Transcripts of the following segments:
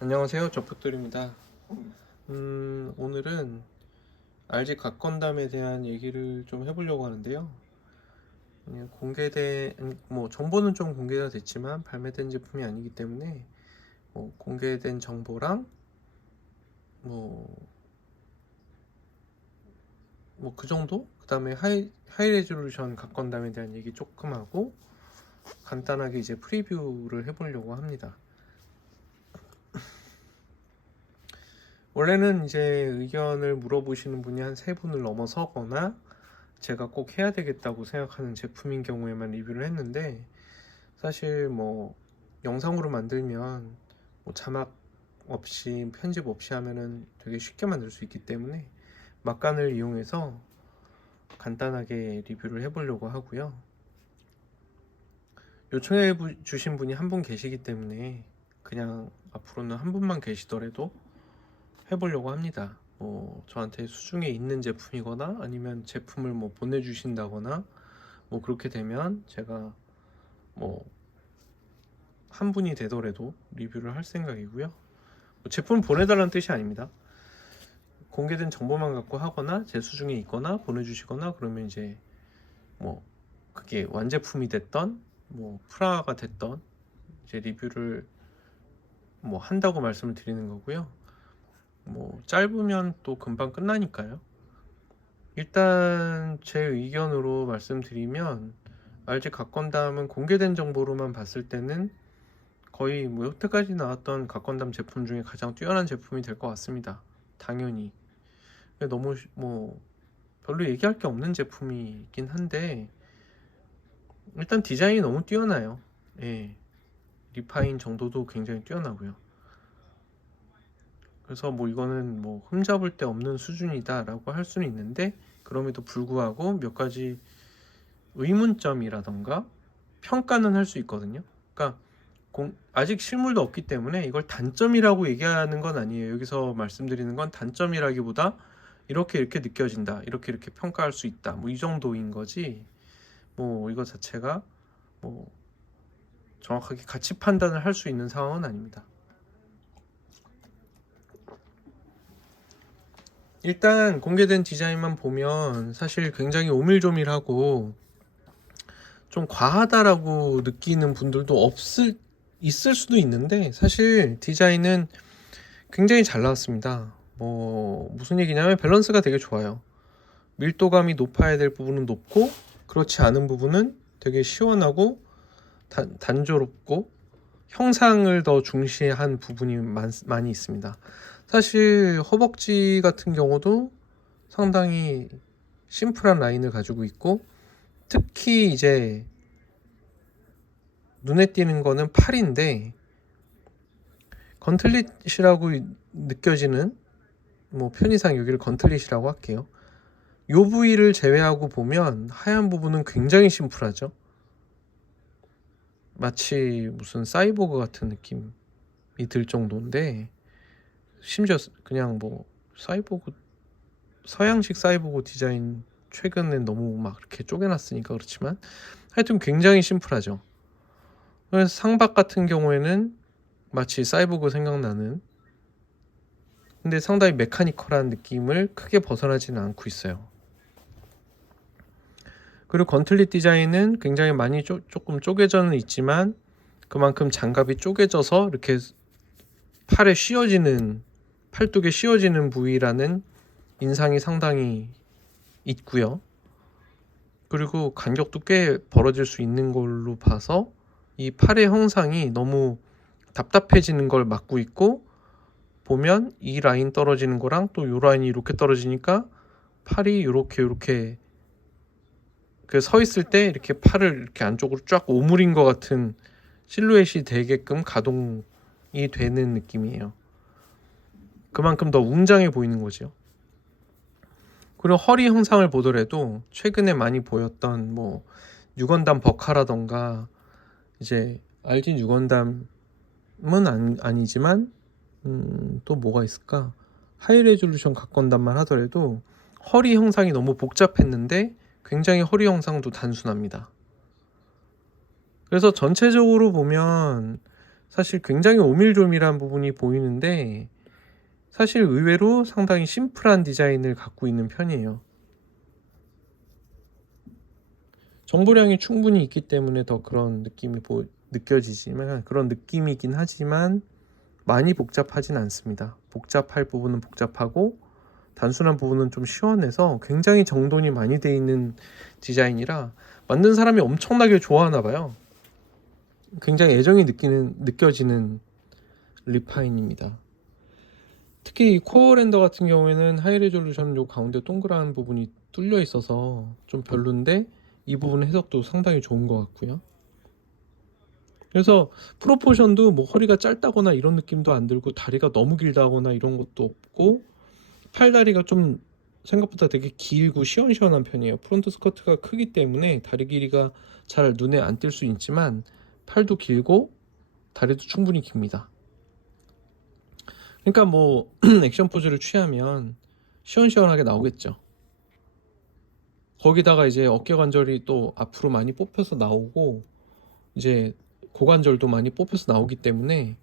안녕하세요, 저폭돌입니다. 오늘은 RG 각건담에 대한 얘기를 좀 해보려고 하는데요. 공개된 정보는 좀 공개가 됐지만 발매된 제품이 아니기 때문에 공개된 정보랑 뭐 그 정도? 그 다음에 하이 레졸루션 각건담에 대한 얘기 조금 하고 간단하게 이제 프리뷰를 해보려고 합니다. 원래는 이제 의견을 물어보시는 분이 한 3분을 넘어서거나 제가 꼭 해야 되겠다고 생각하는 제품인 경우에만 리뷰를 했는데, 사실 영상으로 만들면 자막 없이 편집 없이 하면은 되게 쉽게 만들 수 있기 때문에 막간을 이용해서 간단하게 리뷰를 해보려고 하고요. 요청해 주신 분이 한 분 계시기 때문에 그냥 앞으로는 한 분만 계시더라도 해보려고 합니다. 저한테 수중에 있는 제품이거나 아니면 제품을 보내주신다거나 그렇게 되면 제가 한 분이 되더라도 리뷰를 할 생각이고요. 제품 보내달라는 뜻이 아닙니다. 공개된 정보만 갖고 하거나 제 수중에 있거나 보내주시거나 그러면 이제 그게 완제품이 됐던 프라가 됐던 이제 리뷰를 한다고 말씀을 드리는 거고요. 짧으면 또 금방 끝나니까요. 일단 제 의견으로 말씀드리면 RG 각건담은 공개된 정보로만 봤을 때는 거의 여태까지 나왔던 각건담 제품 중에 가장 뛰어난 제품이 될 것 같습니다. 당연히 너무 별로 얘기할 게 없는 제품이긴 한데, 일단 디자인이 너무 뛰어나요. 예, 리파인 정도도 굉장히 뛰어나고요. 그래서 이거는 흠잡을 데 없는 수준이다 라고 할 수는 있는데, 그럼에도 불구하고 몇 가지 의문점이라던가 평가는 할 수 있거든요. 그러니까 아직 실물도 없기 때문에 이걸 단점이라고 얘기하는 건 아니에요. 여기서 말씀드리는 건 단점이라기보다 이렇게 느껴진다, 이렇게 평가할 수 있다, 이 정도인 거지, 이거 자체가 정확하게 가치 판단을 할 수 있는 상황은 아닙니다. 일단 공개된 디자인만 보면 사실 굉장히 오밀조밀하고 좀 과하다라고 느끼는 분들도 있을 수도 있는데, 사실 디자인은 굉장히 잘 나왔습니다. 무슨 얘기냐면 밸런스가 되게 좋아요. 밀도감이 높아야 될 부분은 높고, 그렇지 않은 부분은 되게 시원하고 단조롭고 형상을 더 중시한 부분이 많이 있습니다. 사실 허벅지 같은 경우도 상당히 심플한 라인을 가지고 있고, 특히 이제 눈에 띄는 거는 팔인데, 건틀릿이라고 느껴지는, 편의상 여기를 건틀릿이라고 할게요. 요 부위를 제외하고 보면 하얀 부분은 굉장히 심플하죠. 마치 무슨 사이보그 같은 느낌이 들 정도인데, 심지어 그냥 사이보그, 서양식 사이보그 디자인 최근에 너무 막 이렇게 쪼개놨으니까 그렇지만 하여튼 굉장히 심플하죠. 그래서 상박 같은 경우에는 마치 사이보그 생각나는, 근데 상당히 메카니컬한 느낌을 크게 벗어나지는 않고 있어요. 그리고 건틀릿 디자인은 굉장히 많이 조금 쪼개져는 있지만 그만큼 장갑이 쪼개져서 이렇게 팔뚝에 씌워지는 부위라는 인상이 상당히 있고요. 그리고 간격도 꽤 벌어질 수 있는 걸로 봐서 이 팔의 형상이 너무 답답해지는 걸 막고 있고, 보면 이 라인 떨어지는 거랑 또 이 라인이 이렇게 떨어지니까 팔이 이렇게 서 있을 때 이렇게 팔을 이렇게 안쪽으로 쫙 오므린 것 같은 실루엣이 되게끔 가동이 되는 느낌이에요. 그만큼 더 웅장해 보이는 거죠. 그리고 허리 형상을 보더라도 최근에 많이 보였던 유건담 버카라던가, 이제 RG 유건담은 아니지만 또 뭐가 있을까? 하이 레졸루션 각건담만 하더라도 허리 형상이 너무 복잡했는데 굉장히 허리 형상도 단순합니다. 그래서 전체적으로 보면 사실 굉장히 오밀조밀한 부분이 보이는데 사실 의외로 상당히 심플한 디자인을 갖고 있는 편이에요. 정보량이 충분히 있기 때문에 더 그런 느낌이 느껴지지만, 그런 느낌이긴 하지만 많이 복잡하진 않습니다. 복잡할 부분은 복잡하고 단순한 부분은 좀 시원해서 굉장히 정돈이 많이 돼 있는 디자인이라 만든 사람이 엄청나게 좋아하나 봐요. 굉장히 애정이 느껴지는 리파인입니다. 특히 이 코어 렌더 같은 경우에는 하이 레졸루션 요 가운데 동그란 부분이 뚫려 있어서 좀 별론데 이 부분 해석도 상당히 좋은 것 같고요. 그래서 프로포션도 뭐 허리가 짧다거나 이런 느낌도 안 들고 다리가 너무 길다거나 이런 것도 없고 팔다리가 좀 생각보다 되게 길고 시원시원한 편이에요. 프론트 스커트가 크기 때문에 다리 길이가 잘 눈에 안 띌 수 있지만 팔도 길고 다리도 충분히 깁니다. 그러니까 뭐 액션 포즈를 취하면 시원시원하게 나오겠죠. 거기다가 이제 어깨 관절이 또 앞으로 많이 뽑혀서 나오고 이제 고관절도 많이 뽑혀서 나오기 때문에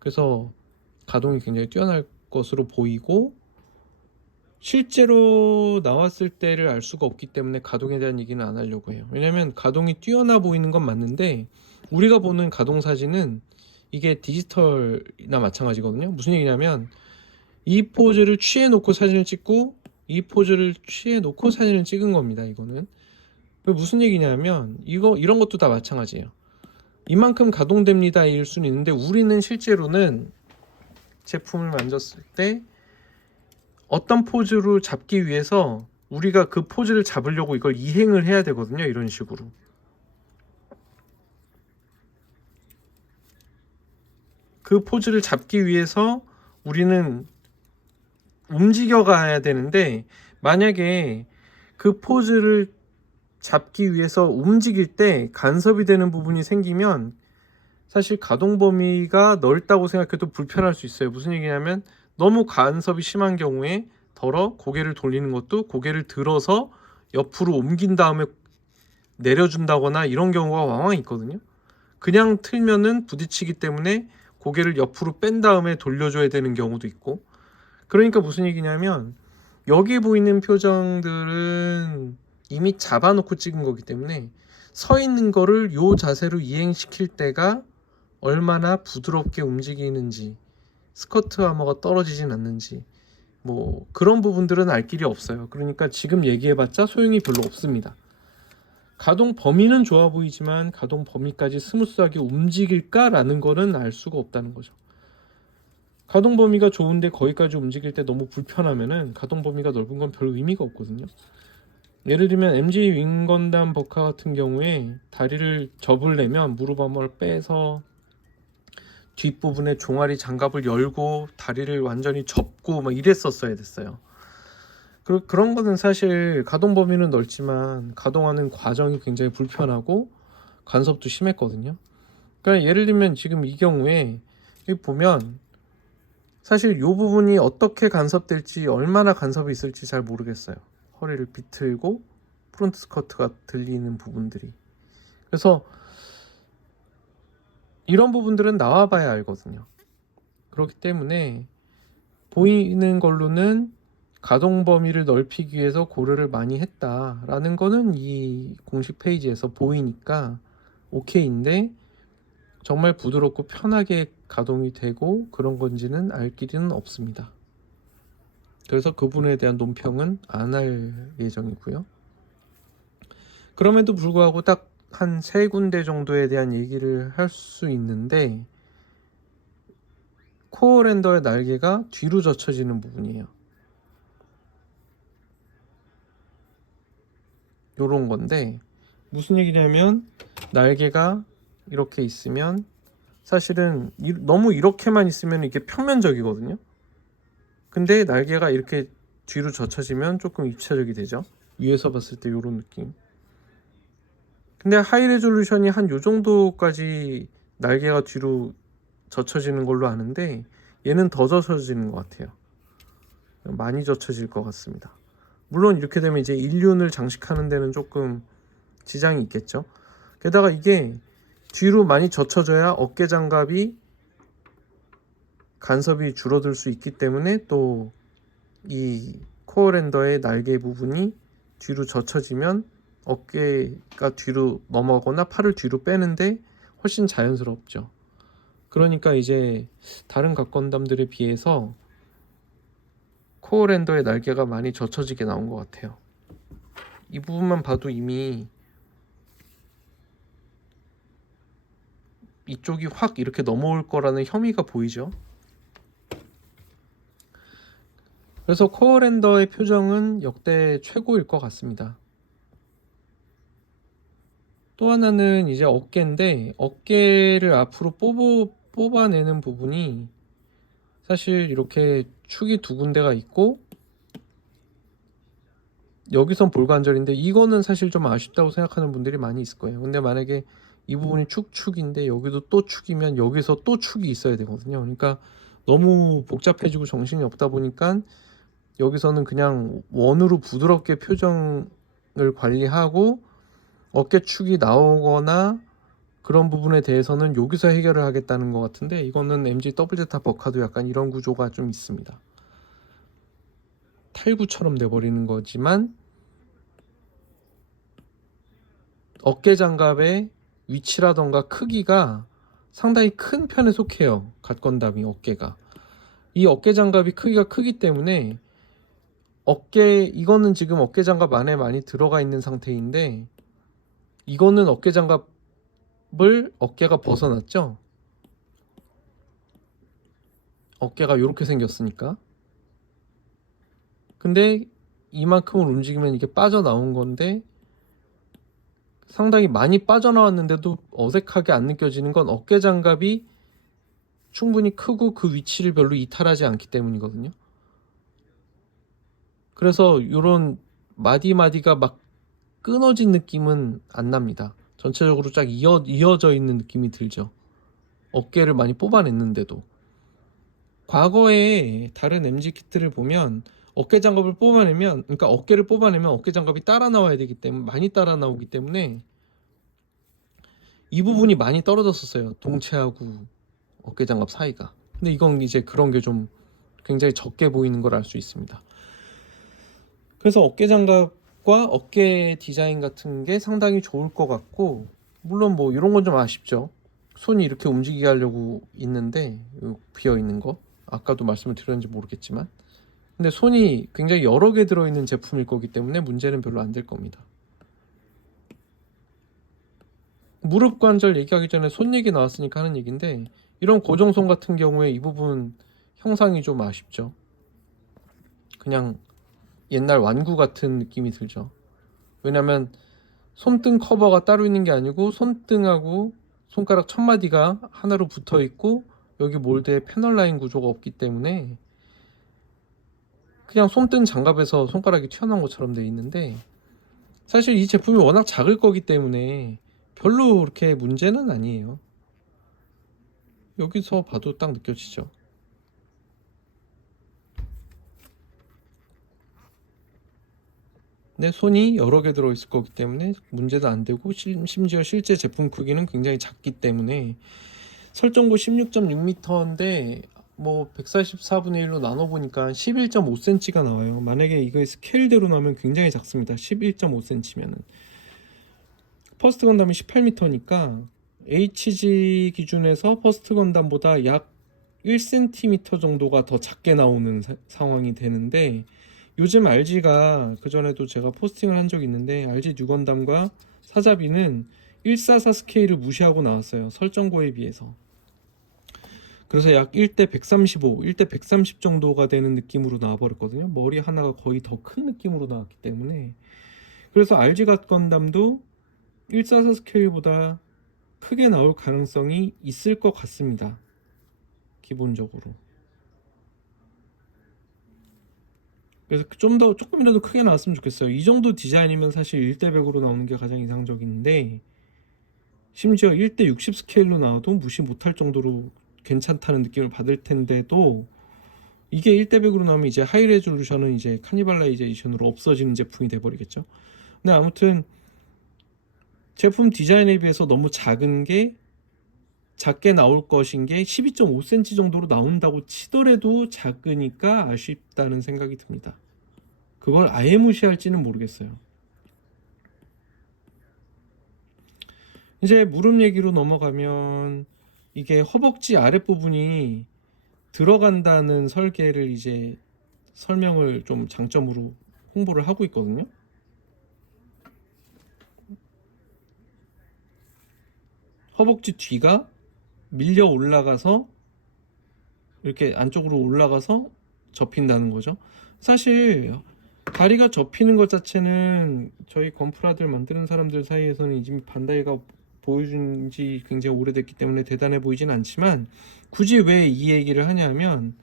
그래서 가동이 굉장히 뛰어날 것으로 보이고 실제로 나왔을 때를 알 수가 없기 때문에 가동에 대한 얘기는 안 하려고 해요. 왜냐면 가동이 뛰어나 보이는 건 맞는데 우리가 보는 가동 사진은 이게 디지털이나 마찬가지거든요. 무슨 얘기냐면 이 포즈를 취해 놓고 사진을 찍고 이 포즈를 취해 놓고 사진을 찍은 겁니다. 이거는 무슨 얘기냐면 이런 것도 다 마찬가지예요. 이만큼 가동됩니다 일 수는 있는데 우리는 실제로는 제품을 만졌을 때 어떤 포즈로 잡기 위해서 우리가 그 포즈를 잡으려고 이걸 이행을 해야 되거든요. 이런 식으로. 그 포즈를 잡기 위해서 우리는 움직여 가야 되는데 만약에 그 포즈를 잡기 위해서 움직일 때 간섭이 되는 부분이 생기면 사실 가동 범위가 넓다고 생각해도 불편할 수 있어요. 무슨 얘기냐면 너무 간섭이 심한 경우에 고개를 돌리는 것도 고개를 들어서 옆으로 옮긴 다음에 내려준다거나 이런 경우가 왕왕 있거든요. 그냥 틀면은 부딪히기 때문에 고개를 옆으로 뺀 다음에 돌려줘야 되는 경우도 있고. 그러니까 무슨 얘기냐면 여기 보이는 표정들은 이미 잡아놓고 찍은 거기 때문에 서 있는 거를 요 자세로 이행시킬 때가 얼마나 부드럽게 움직이는지, 스커트 하머가 떨어지진 않는지 뭐 그런 부분들은 알 길이 없어요. 그러니까 지금 얘기해봤자 소용이 별로 없습니다. 가동 범위는 좋아 보이지만 가동 범위까지 스무스하게 움직일까라는 거는 알 수가 없다는 거죠. 가동 범위가 좋은데 거기까지 움직일 때 너무 불편하면은 가동 범위가 넓은 건 별 의미가 없거든요. 예를 들면 MG 윙건담 버카 같은 경우에 다리를 접으려면 무릎 한번 빼서 뒷부분에 종아리 장갑을 열고 다리를 완전히 접고 막 이랬었어야 됐어요. 그런 거는 사실 가동 범위는 넓지만 가동하는 과정이 굉장히 불편하고 간섭도 심했거든요. 그러니까 예를 들면 지금 이 경우에 여기 보면 사실 이 부분이 어떻게 간섭될지 얼마나 간섭이 있을지 잘 모르겠어요. 허리를 비틀고 프론트 스커트가 들리는 부분들이. 그래서 이런 부분들은 나와봐야 알거든요. 그렇기 때문에 보이는 걸로는 가동 범위를 넓히기 위해서 고려를 많이 했다라는 거는 이 공식 페이지에서 보이니까 오케이인데 정말 부드럽고 편하게 가동이 되고 그런 건지는 알 길은 없습니다. 그래서 그 부분에 대한 논평은 안 할 예정이고요. 그럼에도 불구하고 딱 한 3군데 정도에 대한 얘기를 할 수 있는데 코어 렌더의 날개가 뒤로 젖혀지는 부분이에요. 요런 건데 무슨 얘기냐면 날개가 이렇게 있으면 사실은 너무 이렇게만 있으면 이게 평면적이거든요. 근데 날개가 이렇게 뒤로 젖혀지면 조금 입체적이 되죠. 위에서 봤을 때 요런 느낌. 근데 하이 레졸루션이 한 요 정도까지 날개가 뒤로 젖혀지는 걸로 아는데 얘는 더 젖혀지는 것 같아요. 많이 젖혀질 것 같습니다. 물론 이렇게 되면 이제 일륜을 장식하는 데는 조금 지장이 있겠죠. 게다가 이게 뒤로 많이 젖혀져야 어깨 장갑이 간섭이 줄어들 수 있기 때문에 또 이 코어 랜더의 날개 부분이 뒤로 젖혀지면 어깨가 뒤로 넘어가거나 팔을 뒤로 빼는데 훨씬 자연스럽죠. 그러니까 이제 다른 각건담들에 비해서 코어 랜더의 날개가 많이 젖혀지게 나온 것 같아요. 이 부분만 봐도 이미 이쪽이 확 이렇게 넘어올 거라는 혐의가 보이죠. 그래서 코어 랜더의 표정은 역대 최고일 것 같습니다. 또 하나는 이제 어깨인데, 어깨를 앞으로 뽑아내는 부분이 사실 이렇게 축이 두 군데가 있고 여기선 볼관절인데, 이거는 사실 좀 아쉽다고 생각하는 분들이 많이 있을 거예요. 근데 만약에 이 부분이 축인데 여기도 또 축이면 여기서 또 축이 있어야 되거든요. 그러니까 너무 복잡해지고 정신이 없다 보니까 여기서는 그냥 원으로 부드럽게 표정을 관리하고 어깨축이 나오거나 그런 부분에 대해서는 여기서 해결을 하겠다는 것 같은데, 이거는 MG 더블 제타 버카도 약간 이런 구조가 좀 있습니다. 탈구처럼 돼버리는 거지만 어깨 장갑의 위치라던가 크기가 상당히 큰 편에 속해요. 갓건담이 어깨가. 이 어깨 장갑이 크기가 크기 때문에 이거는 지금 어깨 장갑 안에 많이 들어가 있는 상태인데, 이거는 어깨 장갑을 어깨가 벗어났죠. 어깨가 이렇게 생겼으니까. 근데 이만큼을 움직이면 이게 빠져나온 건데, 상당히 많이 빠져나왔는데도 어색하게 안 느껴지는 건 어깨 장갑이 충분히 크고 그 위치를 별로 이탈하지 않기 때문이거든요. 그래서 이런 마디마디가 막 끊어진 느낌은 안 납니다. 전체적으로 쫙 이어져 있는 느낌이 들죠. 어깨를 많이 뽑아냈는데도. 과거에 다른 MG 키트를 보면 어깨 장갑을 뽑아내면, 그러니까 어깨를 뽑아내면 어깨 장갑이 따라 나와야 되기 때문에, 많이 따라 나오기 때문에 이 부분이 많이 떨어졌었어요. 동체하고 어깨 장갑 사이가. 근데 이건 이제 그런 게 좀 굉장히 적게 보이는 걸 알 수 있습니다. 그래서 어깨 장갑과 어깨 디자인 같은 게 상당히 좋을 것 같고, 물론 뭐 이런 건 좀 아쉽죠. 손이 이렇게 움직이게 하려고 있는데 비어 있는 거, 아까도 말씀을 드렸는지 모르겠지만, 근데 손이 굉장히 여러 개 들어있는 제품일 거기 때문에 문제는 별로 안 될 겁니다. 무릎 관절 얘기하기 전에 손 얘기 나왔으니까 하는 얘기인데, 이런 고정손 같은 경우에 이 부분 형상이 좀 아쉽죠. 그냥 옛날 완구 같은 느낌이 들죠. 왜냐면 손등 커버가 따로 있는 게 아니고 손등하고 손가락 첫마디가 하나로 붙어 있고 여기 몰드에 패널 라인 구조가 없기 때문에 그냥 손등 장갑에서 손가락이 튀어나온 것처럼 돼 있는데, 사실 이 제품이 워낙 작을 거기 때문에 별로 그렇게 문제는 아니에요. 여기서 봐도 딱 느껴지죠. 내 손이 여러 개 들어있을 거기 때문에 문제도 안 되고, 심지어 실제 제품 크기는 굉장히 작기 때문에 설정고 16.6m인데 뭐 144분의 1로 나눠보니까 11.5cm가 나와요. 만약에 이거 스케일대로 나오면 굉장히 작습니다. 11.5cm면은 퍼스트 건담이 18m니까 HG 기준에서 퍼스트 건담보다 약 1cm 정도가 더 작게 나오는 상황이 되는데, 요즘 RG가, 그전에도 제가 포스팅을 한 적이 있는데, RG 뉴건담과 사자비는 144 스케일을 무시하고 나왔어요. 설정고에 비해서. 그래서 약 1대 135, 1대 130 정도가 되는 느낌으로 나와버렸거든요. 머리 하나가 거의 더 큰 느낌으로 나왔기 때문에. 그래서 RG 갓 건담도 144 스케일보다 크게 나올 가능성이 있을 것 같습니다. 기본적으로. 그래서 조금이라도 크게 나왔으면 좋겠어요. 이 정도 디자인이면 사실 1대 100으로 나오는 게 가장 이상적인데, 심지어 1대 60 스케일로 나와도 무시 못할 정도로 괜찮다는 느낌을 받을 텐데도, 이게 1대 100으로 나오면 이제 하이 레졸루션은 이제 카니발라이제이션으로 없어지는 제품이 돼버리겠죠. 근데 아무튼 제품 디자인에 비해서 너무 작은 게 작게 나올 것인 게 12.5cm 정도로 나온다고 치더라도 작으니까 아쉽다는 생각이 듭니다. 그걸 아예 무시할지는 모르겠어요. 이제 무릎 얘기로 넘어가면 이게 허벅지 아랫부분이 들어간다는 설계를 이제 설명을 좀 장점으로 홍보를 하고 있거든요. 허벅지 뒤가 밀려 올라가서 이렇게 안쪽으로 올라가서 접힌다는 거죠. 사실 다리가 접히는 것 자체는 저희 건프라들 만드는 사람들 사이에서는 이미 반다이가 보여준 지 굉장히 오래됐기 때문에 대단해 보이진 않지만, 굳이 왜 이 얘기를 하냐면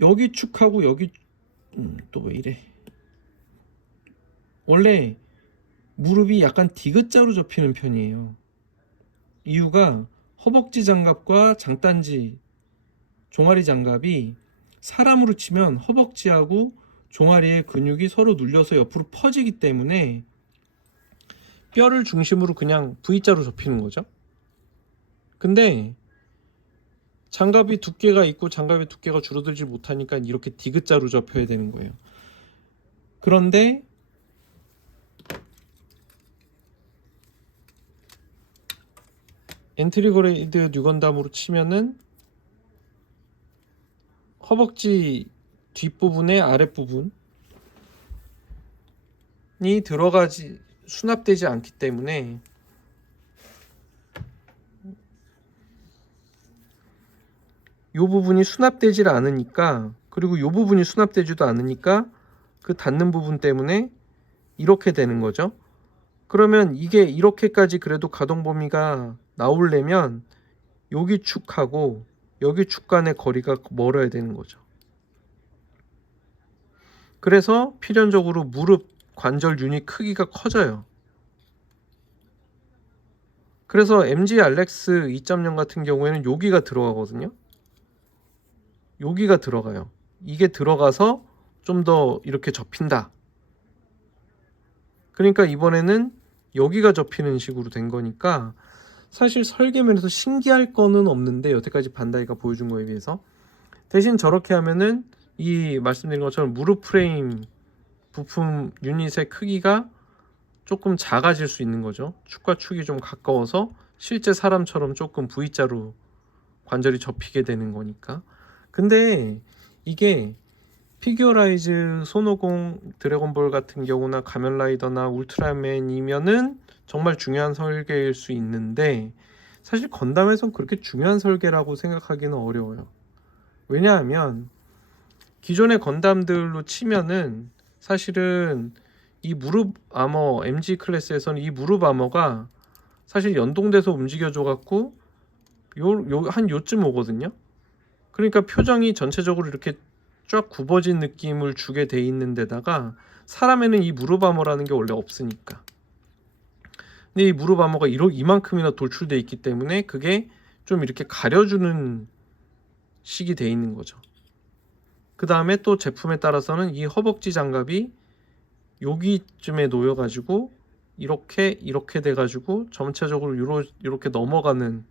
여기 축하고 여기 또 왜 이래, 원래 무릎이 약간 디귿자로 접히는 편이에요. 이유가 허벅지 장갑과 장단지 종아리 장갑이 사람으로 치면 허벅지하고 종아리의 근육이 서로 눌려서 옆으로 퍼지기 때문에 뼈를 중심으로 그냥 V자로 접히는 거죠. 근데 장갑이 두께가 있고 장갑의 두께가 줄어들지 못하니까 이렇게 디귿자로 접혀야 되는 거예요. 그런데 엔트리그레이드 뉴건담으로 치면은 허벅지 뒷부분의 아랫부분이 들어가지 수납되지 않기 때문에 이 부분이 수납되질 않으니까, 그리고 이 부분이 수납되지도 않으니까 그 닿는 부분 때문에 이렇게 되는 거죠. 그러면 이게 이렇게까지 그래도 가동 범위가 나오려면 여기 축하고 여기 축 간의 거리가 멀어야 되는 거죠. 그래서 필연적으로 무릎 관절 유닛 크기가 커져요. 그래서 MG RX 2.0 같은 경우에는 여기가 들어가거든요. 여기가 들어가요. 이게 들어가서 좀 더 이렇게 접힌다. 그러니까 이번에는 여기가 접히는 식으로 된 거니까 사실 설계면에서 신기할 거는 없는데, 여태까지 반다이가 보여준 거에 비해서. 대신 저렇게 하면은 이 말씀드린 것처럼 무릎 프레임 부품 유닛의 크기가 조금 작아질 수 있는 거죠. 축과 축이 좀 가까워서 실제 사람처럼 조금 V자로 관절이 접히게 되는 거니까. 근데 이게 피규어라이즈 손오공 드래곤볼 같은 경우나 가면라이더나 울트라맨이면은 정말 중요한 설계일 수 있는데, 사실 건담에선 그렇게 중요한 설계라고 생각하기는 어려워요. 왜냐하면 기존의 건담들로 치면은 사실은 이 무릎 아머, MG 클래스에서는 이 무릎 아머가 사실 연동돼서 움직여져 갖고 한 요쯤 오거든요. 그러니까 표정이 전체적으로 이렇게 쫙 굽어진 느낌을 주게 돼 있는 데다가 사람에는 이 무릎 아머라는 게 원래 없으니까. 근데 이 무릎 아머가 이만큼이나 돌출돼 있기 때문에 그게 좀 이렇게 가려주는 식이 돼 있는 거죠. 그 다음에 또 제품에 따라서는 이 허벅지 장갑이 여기쯤에 놓여가지고 이렇게 돼가지고 전체적으로 이렇게 넘어가는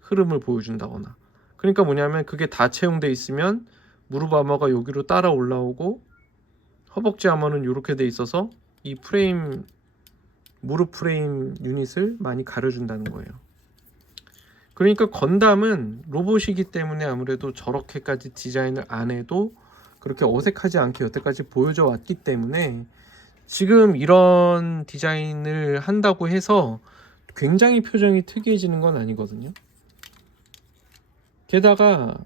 흐름을 보여준다거나. 그러니까 뭐냐면 그게 다 채용돼 있으면 무릎 아머가 여기로 따라 올라오고 허벅지 아머는 이렇게 돼 있어서 이 프레임, 무릎 프레임 유닛을 많이 가려준다는 거예요. 그러니까 건담은 로봇이기 때문에 아무래도 저렇게까지 디자인을 안 해도 그렇게 어색하지 않게 여태까지 보여져 왔기 때문에 지금 이런 디자인을 한다고 해서 굉장히 표정이 특이해지는 건 아니거든요. 게다가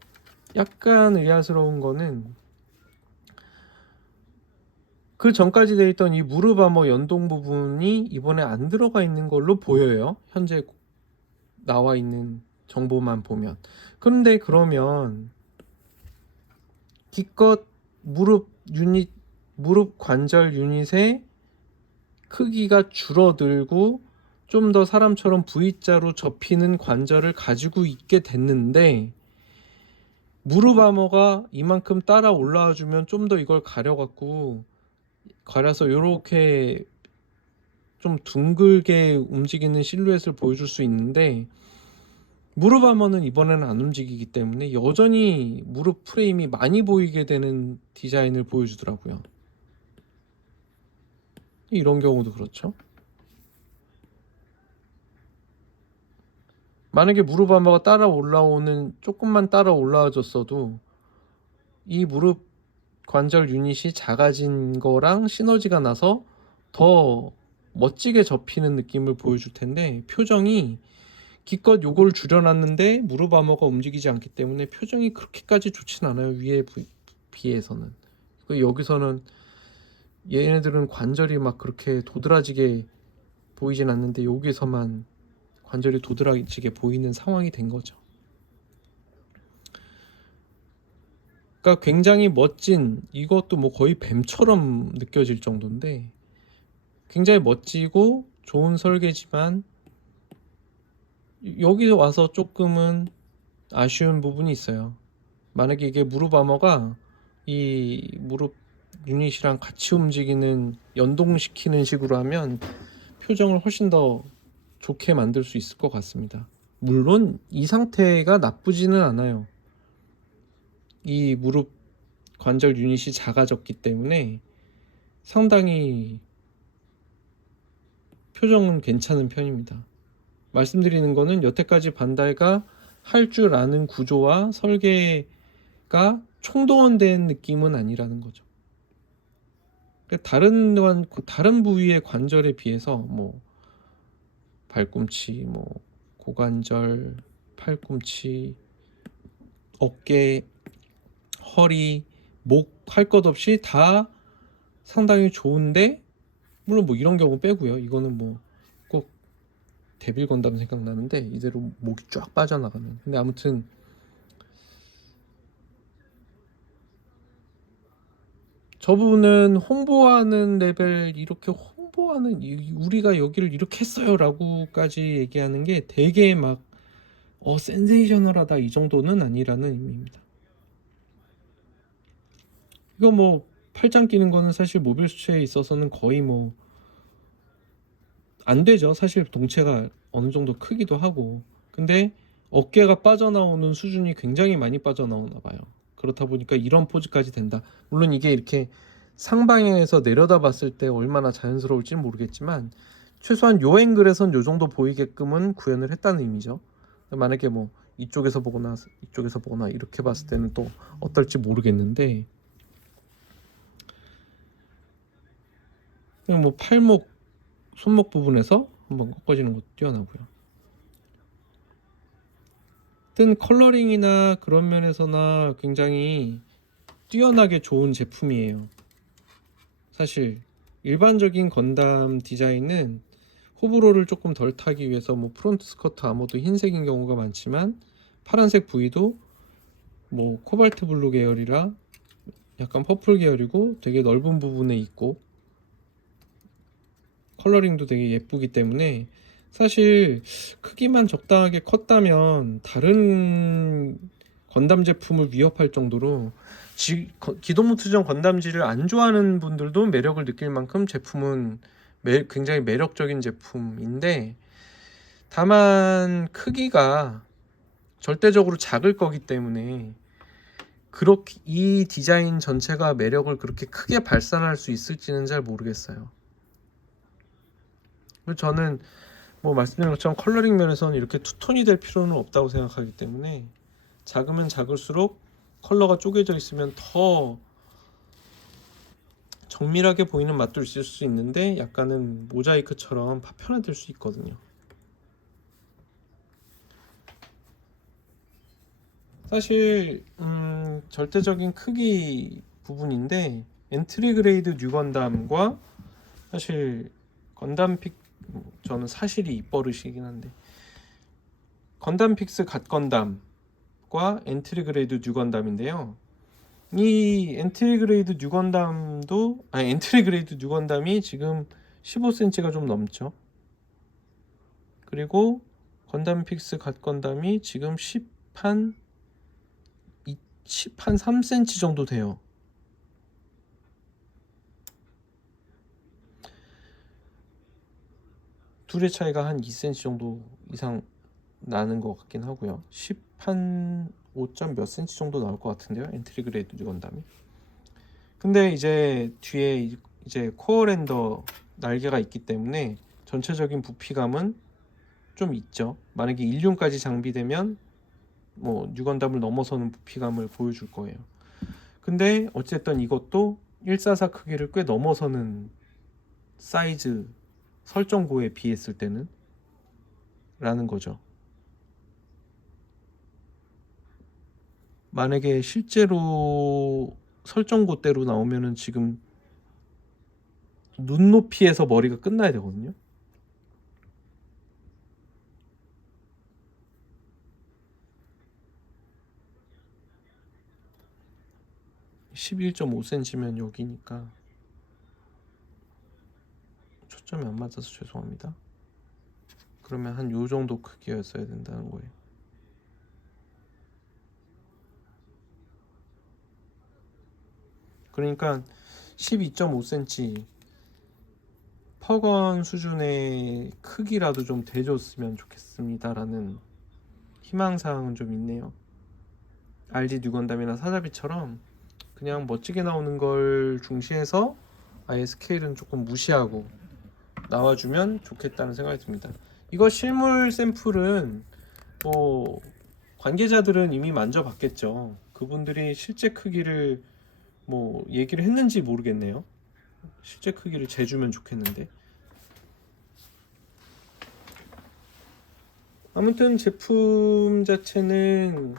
약간 의아스러운 거는 그 전까지 돼 있던 이 무릎 아머 연동 부분이 이번에 안 들어가 있는 걸로 보여요. 현재 나와 있는 정보만 보면. 그런데 그러면 기껏 무릎 관절 유닛의 크기가 줄어들고 좀 더 사람처럼 V자로 접히는 관절을 가지고 있게 됐는데, 무릎 아머가 이만큼 따라 올라와 주면 좀 더 이걸 가려서 이렇게 좀 둥글게 움직이는 실루엣을 보여줄 수 있는데 무릎 아머는 이번에는 안 움직이기 때문에 여전히 무릎 프레임이 많이 보이게 되는 디자인을 보여주더라고요. 이런 경우도 그렇죠. 만약에 무릎 아머가 조금만 따라 올라와줬어도 이 무릎 관절 유닛이 작아진 거랑 시너지가 나서 더 멋지게 접히는 느낌을 보여줄 텐데 표정이 기껏 요걸 줄여놨는데 무릎 아머가 움직이지 않기 때문에 표정이 그렇게까지 좋진 않아요. 위에 비해서는. 여기서는 얘네들은 관절이 막 그렇게 도드라지게 보이진 않는데 여기서만 관절이 도드라지게 보이는 상황이 된 거죠. 그러니까 굉장히 멋진, 이것도 뭐 거의 뱀처럼 느껴질 정도인데 굉장히 멋지고 좋은 설계지만 여기 와서 조금은 아쉬운 부분이 있어요. 만약에 이게 무릎 아머가 이 무릎 유닛이랑 같이 움직이는 연동시키는 식으로 하면 표정을 훨씬 더 좋게 만들 수 있을 것 같습니다. 물론 이 상태가 나쁘지는 않아요. 이 무릎 관절 유닛이 작아졌기 때문에 상당히 표정은 괜찮은 편입니다. 말씀드리는 거는 여태까지 반다이가 할 줄 아는 구조와 설계가 총동원된 느낌은 아니라는 거죠. 다른 부위의 관절에 비해서 뭐 발꿈치, 뭐 고관절, 팔꿈치, 어깨, 허리, 목 할 것 없이 다 상당히 좋은데 물론 뭐 이런 경우 빼고요. 이거는 뭐 꼭 데빌 건담 생각나는데 이대로 목이 쫙 빠져나가는. 근데 아무튼 저 부분은 홍보하는 레벨 이렇게 홍보하는 우리가 여기를 이렇게 했어요 라고까지 얘기하는 게 되게 막 센세이셔널하다 이 정도는 아니라는 의미입니다. 이거 뭐 팔짱 끼는 거는 사실 모빌 수트에 있어서는 거의 뭐 안 되죠. 사실 동체가 어느 정도 크기도 하고. 근데 어깨가 빠져나오는 수준이 굉장히 많이 빠져나오나 봐요. 그렇다 보니까 이런 포즈까지 된다. 물론 이게 이렇게 상방향에서 내려다 봤을 때 얼마나 자연스러울지 모르겠지만 최소한 요 앵글에선 요 정도 보이게끔은 구현을 했다는 의미죠. 만약에 뭐 이쪽에서 보거나 이렇게 봤을 때는 또 어떨지 모르겠는데 그냥 뭐 팔목, 손목 부분에서 한번 꺾어지는 것도 뛰어나고요. 하여튼 컬러링이나 그런 면에서나 굉장히 뛰어나게 좋은 제품이에요. 사실 일반적인 건담 디자인은 호불호를 조금 덜 타기 위해서 뭐 프론트 스커트 아머도 흰색인 경우가 많지만 파란색 부위도 뭐 코발트 블루 계열이라 약간 퍼플 계열이고 되게 넓은 부분에 있고 컬러링도 되게 예쁘기 때문에 사실 크기만 적당하게 컸다면 다른 건담 제품을 위협할 정도로 기동무투정 건담지를 안 좋아하는 분들도 매력을 느낄 만큼 제품은 굉장히 매력적인 제품인데 다만 크기가 절대적으로 작을 거기 때문에 그렇게 이 디자인 전체가 매력을 그렇게 크게 발산할 수 있을지는 잘 모르겠어요. 저는 뭐 말씀드린 것처럼 컬러링 면에서는 이렇게 투톤이 될 필요는 없다고 생각하기 때문에 작으면 작을수록 컬러가 쪼개져 있으면 더 정밀하게 보이는 맛도 있을 수 있는데 약간은 모자이크처럼 파편화될 수 있거든요. 사실 절대적인 크기 부분인데 엔트리 그레이드 뉴 건담과 사실 건담픽 저는 사실이 입버릇이긴 한데 건담 픽스 갓 건담과 엔트리 그레이드 뉴 건담인데요. 이 엔트리 그레이드 뉴 건담이 지금 15cm가 좀 넘죠. 그리고 건담 픽스 갓 건담이 지금 10한 3cm 정도 돼요. 둘의 차이가 한 2cm 정도 이상 나는 것 같긴 하고요. 10한 5점 몇 cm 정도 나올 것 같은데요, 엔트리 그레이드 뉴건담이. 근데 이제 뒤에 이제 코어 랜더 날개가 있기 때문에 전체적인 부피감은 좀 있죠. 만약에 일륜까지 장비되면 뭐 뉴건담을 넘어서는 부피감을 보여줄 거예요. 근데 어쨌든 이것도 144 크기를 꽤 넘어서는 사이즈 설정고에 비했을 때는 라는 거죠. 만약에 실제로 설정고대로 나오면은 지금 눈높이에서 머리가 끝나야 되거든요. (11.5cm면) 여기니까 초점이 안 맞아서 죄송합니다. 그러면 한 요 정도 크기였어야 된다는 거예요. 그러니까 12.5cm 퍼건 수준의 크기라도 좀 돼줬으면 좋겠습니다라는 희망사항은 좀 있네요. RG 뉴건담이나 사자비처럼 그냥 멋지게 나오는 걸 중시해서 아예 스케일은 조금 무시하고 나와주면 좋겠다는 생각이 듭니다. 이거 실물 샘플은 뭐 관계자들은 이미 만져봤겠죠. 그분들이 실제 크기를 뭐 얘기를 했는지 모르겠네요. 실제 크기를 재주면 좋겠는데. 아무튼 제품 자체는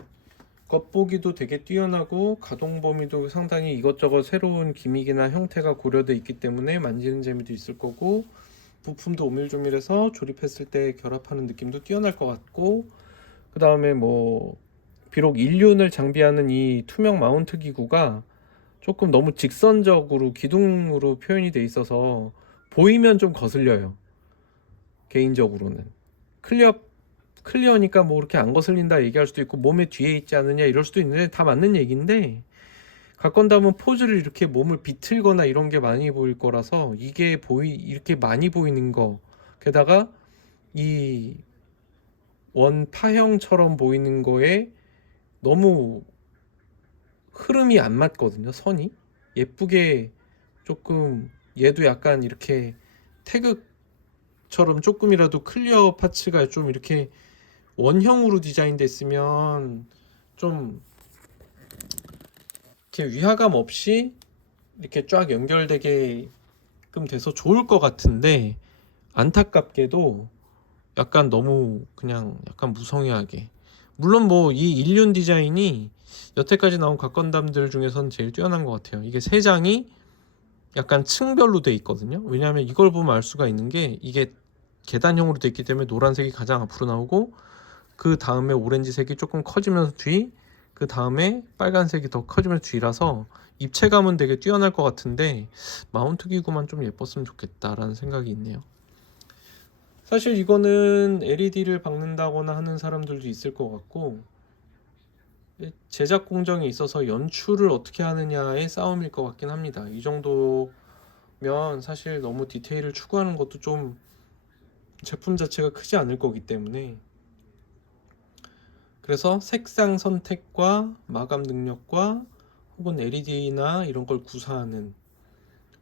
겉보기도 되게 뛰어나고 가동 범위도 상당히 이것저것 새로운 기믹이나 형태가 고려되어 있기 때문에 만지는 재미도 있을 거고, 부품도 오밀조밀해서 조립했을 때 결합하는 느낌도 뛰어날 것 같고, 그 다음에 뭐 비록 일륜을 장비하는 이 투명 마운트 기구가 조금 너무 직선적으로 기둥으로 표현이 돼 있어서 보이면 좀 거슬려요. 개인적으로는 클리어니까 뭐 이렇게 안 거슬린다 얘기할 수도 있고, 몸에 뒤에 있지 않느냐 이럴 수도 있는데, 다 맞는 얘기인데, 가건담은 포즈를 이렇게 몸을 비틀거나 이런 게 많이 보일 거라서 이게 이렇게 많이 보이는 거, 게다가 이 원파형처럼 보이는 거에 너무 흐름이 안 맞거든요. 선이 예쁘게 조금, 얘도 약간 이렇게 태극처럼 조금이라도 클리어 파츠가 좀 이렇게 원형으로 디자인됐으면 좀 이렇게 위화감 없이 이렇게 쫙 연결되게끔 돼서 좋을 것 같은데, 안타깝게도 약간 너무 그냥 약간 무성의하게, 물론 뭐 이 일륜 디자인이 여태까지 나온 각건담들 중에서는 제일 뛰어난 것 같아요. 이게 세 장이 약간 층별로 돼 있거든요. 왜냐하면 이걸 보면 알 수가 있는 게, 이게 계단형으로 돼 있기 때문에 노란색이 가장 앞으로 나오고, 그 다음에 오렌지색이 조금 커지면서 뒤, 그 다음에 빨간색이 더 커지면서 뒤라서 입체감은 되게 뛰어날 것 같은데, 마운트 기구만 좀 예뻤으면 좋겠다라는 생각이 있네요. 사실 이거는 LED를 박는다거나 하는 사람들도 있을 것 같고, 제작 공정에 있어서 연출을 어떻게 하느냐의 싸움일 것 같긴 합니다. 이 정도면 사실 너무 디테일을 추구하는 것도 좀 제품 자체가 크지 않을 거기 때문에, 그래서 색상 선택과 마감 능력과 혹은 LED나 이런 걸 구사하는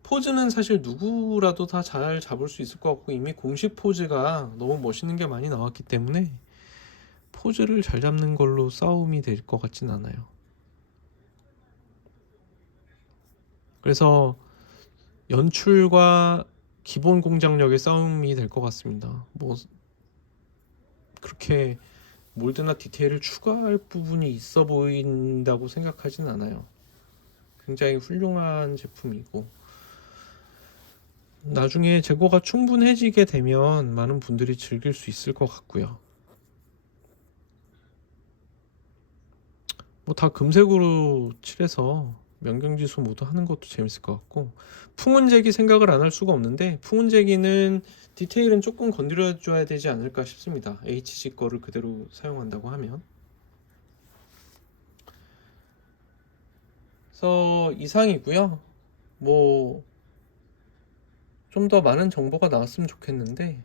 포즈는 사실 누구라도 다 잘 잡을 수 있을 것 같고, 이미 공식 포즈가 너무 멋있는 게 많이 나왔기 때문에 포즈를 잘 잡는 걸로 싸움이 될 것 같진 않아요. 그래서 연출과 기본 공장력의 싸움이 될 것 같습니다. 뭐 그렇게 몰드나 디테일을 추가할 부분이 있어 보인다고 생각하진 않아요. 굉장히 훌륭한 제품이고, 나중에 재고가 충분해지게 되면 많은 분들이 즐길 수 있을 것 같고요. 뭐 다 금색으로 칠해서 명경지수 모두 하는 것도 재밌을 것 같고, 풍은재기 생각을 안 할 수가 없는데, 풍은재기는 디테일은 조금 건드려 줘야 되지 않을까 싶습니다. HG 거를 그대로 사용한다고 하면. 그래서 이상이고요. 뭐 좀 더 많은 정보가 나왔으면 좋겠는데,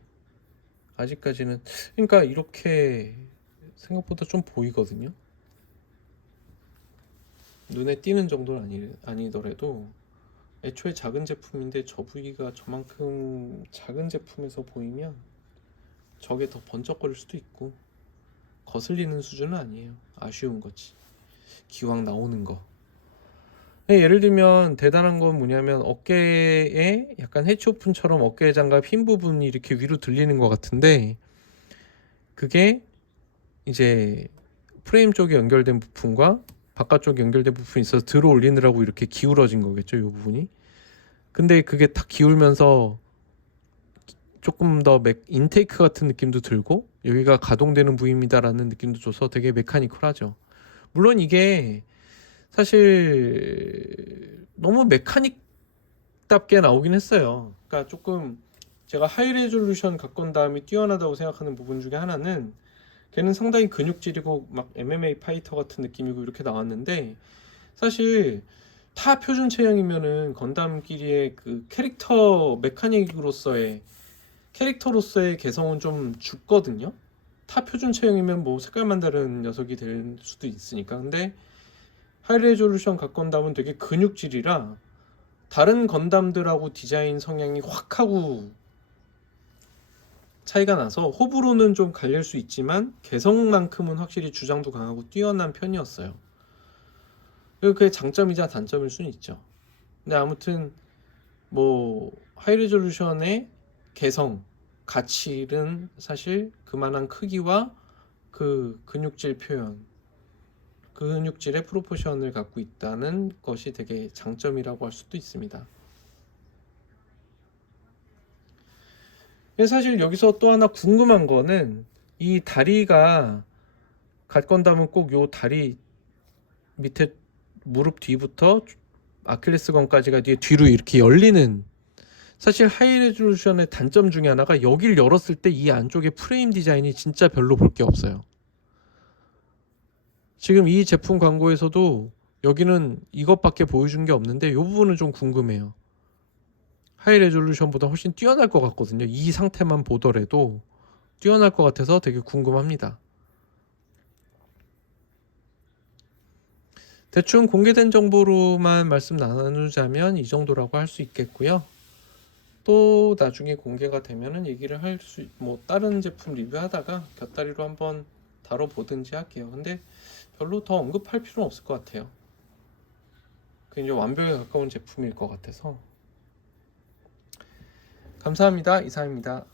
아직까지는 그러니까 이렇게 생각보다 좀 보이거든요. 눈에 띄는 정도는 아니더라도 애초에 작은 제품인데 저 부위가 저만큼 작은 제품에서 보이면 저게 더 번쩍거릴 수도 있고 거슬리는 수준은 아니에요. 아쉬운 거지. 기왕 나오는 거. 예를 들면 대단한 건 뭐냐면 어깨에 약간 해치오픈처럼 어깨 장갑 흰 부분이 이렇게 위로 들리는 것 같은데 그게 이제 프레임 쪽에 연결된 부분과 바깥쪽에 연결된 부분이 있어서 들어 올리느라고 이렇게 기울어진 거겠죠, 이 부분이. 근데 그게 탁 기울면서 조금 더 인테이크 같은 느낌도 들고 여기가 가동되는 부위입니다라는 느낌도 줘서 되게 메카니컬하죠. 물론 이게 사실 너무 메카닉답게 나오긴 했어요. 그러니까 조금 제가 하이 레졸루션 각건담이 뛰어나다고 생각하는 부분 중에 하나는 걔는 상당히 근육질이고 막 MMA 파이터 같은 느낌이고 이렇게 나왔는데 사실 타 표준 체형이면은 건담끼리의 그 캐릭터로서의 개성은 좀 죽거든요. 타 표준 체형이면 뭐 색깔만 다른 녀석이 될 수도 있으니까. 근데 하이 레졸루션 각건담은 되게 근육질이라 다른 건담들하고 디자인 성향이 확 하고 차이가 나서 호불호는 좀 갈릴 수 있지만 개성만큼은 확실히 주장도 강하고 뛰어난 편이었어요. 그게 장점이자 단점일 수는 있죠. 근데 아무튼 뭐 하이 레졸루션의 개성, 가치는 사실 그만한 크기와 그 근육질 표현, 근육질의 프로포션을 갖고 있다는 것이 되게 장점이라고 할 수도 있습니다. 사실 여기서 또 하나 궁금한 거는 이 다리가 갓건담은 꼭 요 다리 밑에 무릎 뒤부터 아킬레스건까지가 뒤로 이렇게 열리는 사실 하이 레졸루션의 단점 중에 하나가 여기를 열었을 때 이 안쪽에 프레임 디자인이 진짜 별로 볼 게 없어요. 지금 이 제품 광고에서도 여기는 이것밖에 보여준 게 없는데 이 부분은 좀 궁금해요. 하이 레졸루션보다 훨씬 뛰어날 것 같거든요. 이 상태만 보더라도 뛰어날 것 같아서 되게 궁금합니다. 대충 공개된 정보로만 말씀 나누자면 이 정도라고 할 수 있겠고요. 또 나중에 공개가 되면은 얘기를 뭐 다른 제품 리뷰하다가 곁다리로 한번 다뤄보든지 할게요. 근데 별로 더 언급할 필요는 없을 것 같아요. 그게 이제 완벽에 가까운 제품일 것 같아서. 감사합니다. 이상입니다.